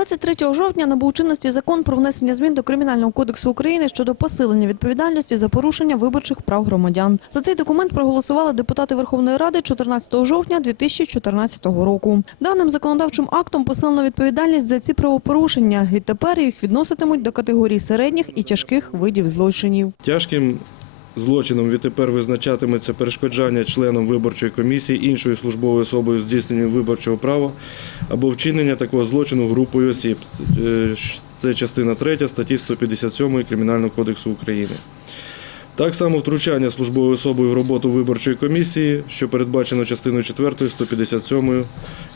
23 жовтня набув чинності закон про внесення змін до Кримінального кодексу України щодо посилення відповідальності за порушення виборчих прав громадян. За цей документ проголосували депутати Верховної Ради 14 жовтня 2014 року. Даним законодавчим актом посилена відповідальність за ці правопорушення. Відтепер їх відноситимуть до категорії середніх і тяжких видів злочинів. Тяжким злочином відтепер визначатиметься перешкоджання членом виборчої комісії іншою службовою особою здійсненню виборчого права або вчинення такого злочину групою осіб. Е, Це частина 3 статті 157 Кримінального кодексу України. Так само втручання службовою особою в роботу виборчої комісії, що передбачено частиною 4 157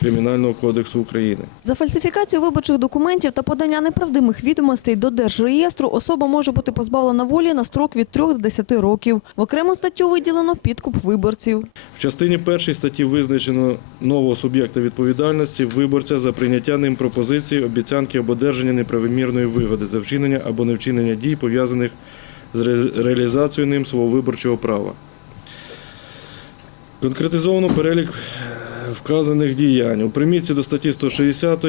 Кримінального кодексу України. За фальсифікацію виборчих документів та подання неправдимих відомостей до держреєстру особа може бути позбавлена волі на строк від 3 до 10 років. В окрему статтю виділено підкуп виборців. В частині першій статті визначено нового суб'єкта відповідальності виборця за прийняття ним пропозиції, обіцянки або одержання неправомірної вигоди за вчинення або невчинення дій, пов'язаних з ре- реалізацією ним свого виборчого права. Конкретизовано перелік е, вказаних діянь. У примітці до статті 160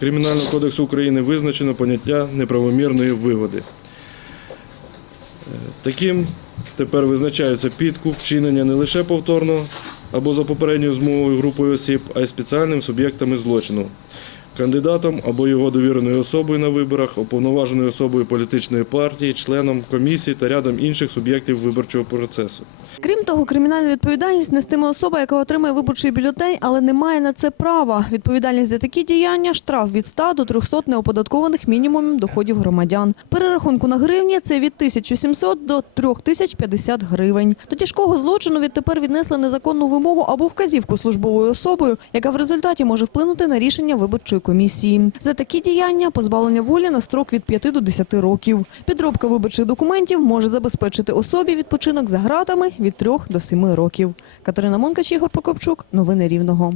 Кримінального кодексу України визначено поняття неправомірної вигоди. Е, Таким тепер визначається підкуп, вчинення не лише повторно або за попередньою змовою групою осіб, а й спеціальним суб'єктами злочину. Кандидатом або його довіреною особою на виборах, уповноваженою особою політичної партії, членом комісії та рядом інших суб'єктів виборчого процесу. Крім того, кримінальну відповідальність нестиме особа, яка отримає виборчий бюлетень, але не має на це права. Відповідальність за такі діяння – штраф від 100 до 300 неоподаткованих мінімумів доходів громадян. Перерахунку на гривні – це від 1700 до 3050 гривень. До тяжкого злочину відтепер віднесли незаконну вимогу або вказівку службовою особою, яка в результаті може вплинути на рішення виборчої комісії. За такі діяння – позбавлення волі на строк від 5 до 10 років. Підробка виборчих документів може забезпечити особі відпочинок за гратами від 3 до 7 років. Катерина Монкач, Ігор Прокопчук. Новини Рівного.